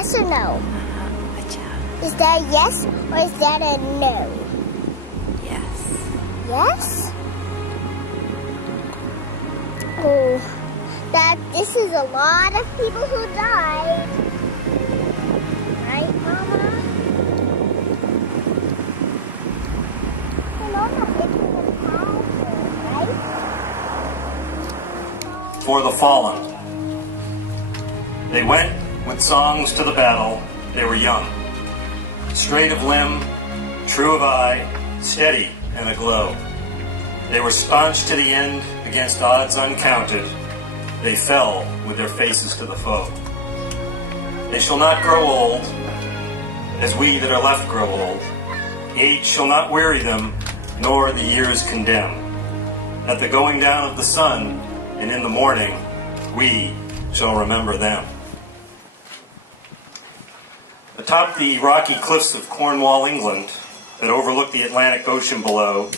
yes or no? Is that a yes or is that a no? Yes. Yes? Oh, this is a lot of people who died. Right, Mama? You know that making them powerful, right? For the fallen. They went with songs to the battle. They were young, straight of limb, true of eye, steady and aglow. They were staunch to the end against odds uncounted. They fell with their faces to the foe. They shall not grow old, as we that are left grow old. Age shall not weary them, nor the years condemn. At the going down of the sun, and in the morning, we shall remember them. Atop the rocky cliffs of Cornwall, England, that overlook the Atlantic Ocean below,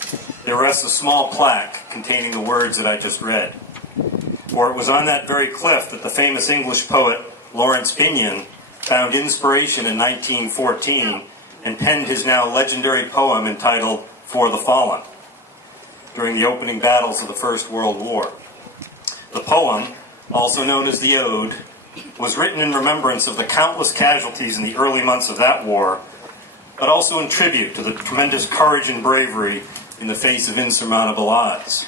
there rests a small plaque containing the words that I just read. For it was on that very cliff that the famous English poet Lawrence Binyon found inspiration in 1914 and penned his now legendary poem entitled For the Fallen during the opening battles of the First World War. The poem, also known as the Ode, was written in remembrance of the countless casualties in the early months of that war, but also in tribute to the tremendous courage and bravery in the face of insurmountable odds.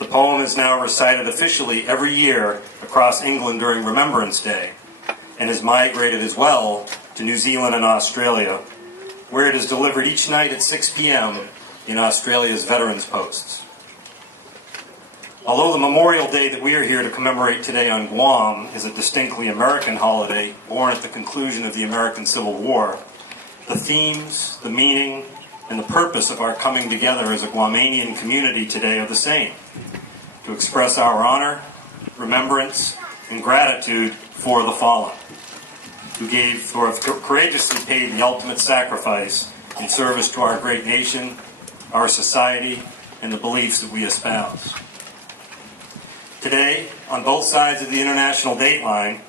The poem is now recited officially every year across England during Remembrance Day, and has migrated as well to New Zealand and Australia, where it is delivered each night at 6 p.m. in Australia's Veterans Posts. Although the Memorial Day that we are here to commemorate today on Guam is a distinctly American holiday born at the conclusion of the American Civil War, the themes, the meaning, and the purpose of our coming together as a Guamanian community today are the same: to express our honor, remembrance, and gratitude for the fallen, who gave or have courageously paid the ultimate sacrifice in service to our great nation, our society, and the beliefs that we espouse. Today, on both sides of the international date line,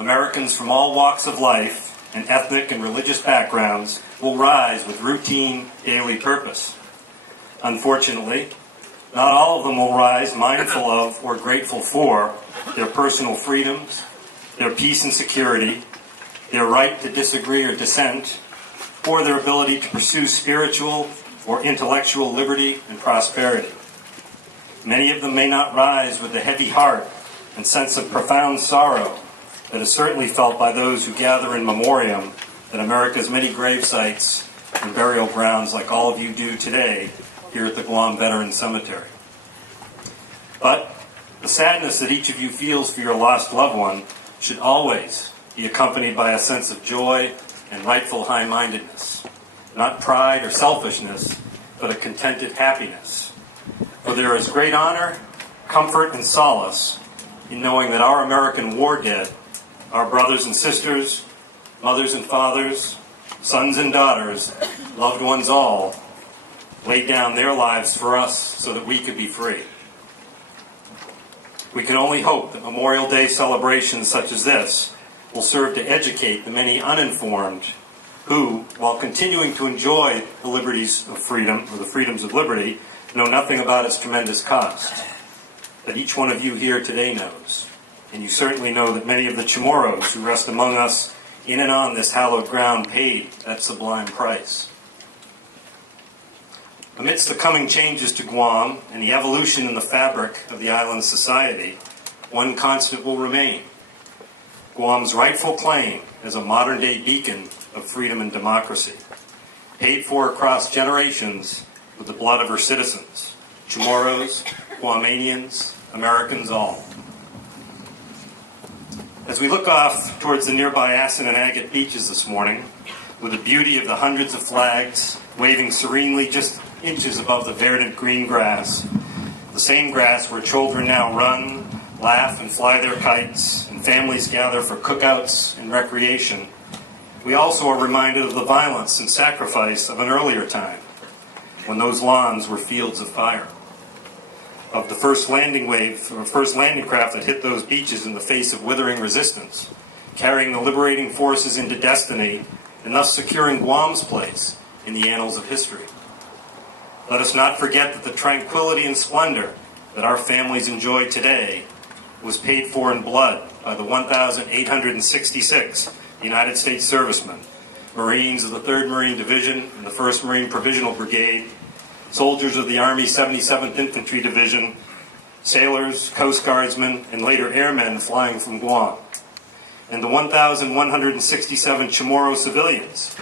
Americans from all walks of life and ethnic and religious backgrounds will rise with routine daily purpose. Unfortunately, not all of them will rise mindful of or grateful for their personal freedoms, their peace and security, their right to disagree or dissent, or their ability to pursue spiritual or intellectual liberty and prosperity. Many of them may not rise with the heavy heart and sense of profound sorrow that is certainly felt by those who gather in memoriam at America's many grave sites and burial grounds, like all of you do today here at the Guam Veterans Cemetery. But the sadness that each of you feels for your lost loved one should always be accompanied by a sense of joy and rightful high-mindedness, not pride or selfishness, but a contented happiness. For there is great honor, comfort, and solace in knowing that our American war dead, our brothers and sisters, mothers and fathers, sons and daughters, loved ones all, laid down their lives for us so that we could be free. We can only hope that Memorial Day celebrations such as this will serve to educate the many uninformed who, while continuing to enjoy the liberties of freedom, or the freedoms of liberty, know nothing about its tremendous cost, that each one of you here today knows. And you certainly know that many of the Chamorros who rest among us in and on this hallowed ground paid that sublime price. Amidst the coming changes to Guam and the evolution in the fabric of the island's society, one constant will remain: Guam's rightful claim as a modern-day beacon of freedom and democracy, paid for across generations with the blood of her citizens, Chamorros, Guamanians, Americans all. As we look off towards the nearby Asin and Agate beaches this morning, with the beauty of the hundreds of flags waving serenely just inches above the verdant green grass, the same grass where children now run, laugh, and fly their kites, and families gather for cookouts and recreation, we also are reminded of the violence and sacrifice of an earlier time, when those lawns were fields of fire, of the first landing craft that hit those beaches in the face of withering resistance, carrying the liberating forces into destiny and thus securing Guam's place in the annals of history. Let us not forget that the tranquility and splendor that our families enjoy today was paid for in blood by the 1,866 United States servicemen, Marines of the 3rd Marine Division and the 1st Marine Provisional Brigade, soldiers of the Army 77th Infantry Division, sailors, Coast Guardsmen, and later airmen flying from Guam, and the 1,167 Chamorro civilians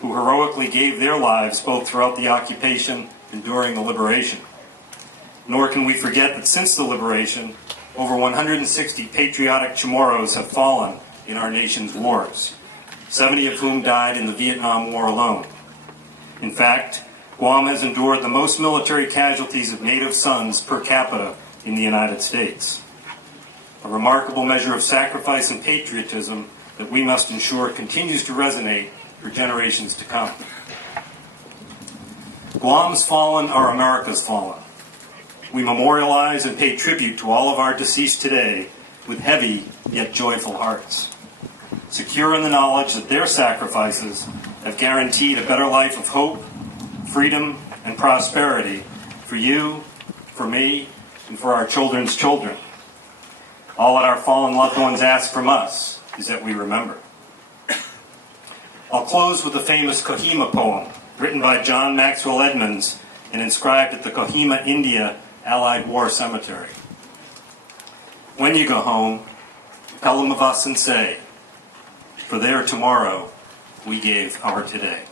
who heroically gave their lives both throughout the occupation and during the liberation. Nor can we forget that since the liberation, over 160 patriotic Chamorros have fallen in our nation's wars, 70 of whom died in the Vietnam War alone. In fact, Guam has endured the most military casualties of native sons per capita in the United States. A remarkable measure of sacrifice and patriotism that we must ensure continues to resonate for generations to come. Guam's fallen are America's fallen. We memorialize and pay tribute to all of our deceased today with heavy yet joyful hearts, secure in the knowledge that their sacrifices have guaranteed a better life of hope, freedom, and prosperity for you, for me, and for our children's children. All that our fallen loved ones ask from us is that we remember. I'll close with the famous Kohima poem, written by John Maxwell Edmonds and inscribed at the Kohima, India Allied War Cemetery. When you go home, tell them of us and say, for their tomorrow we gave our today.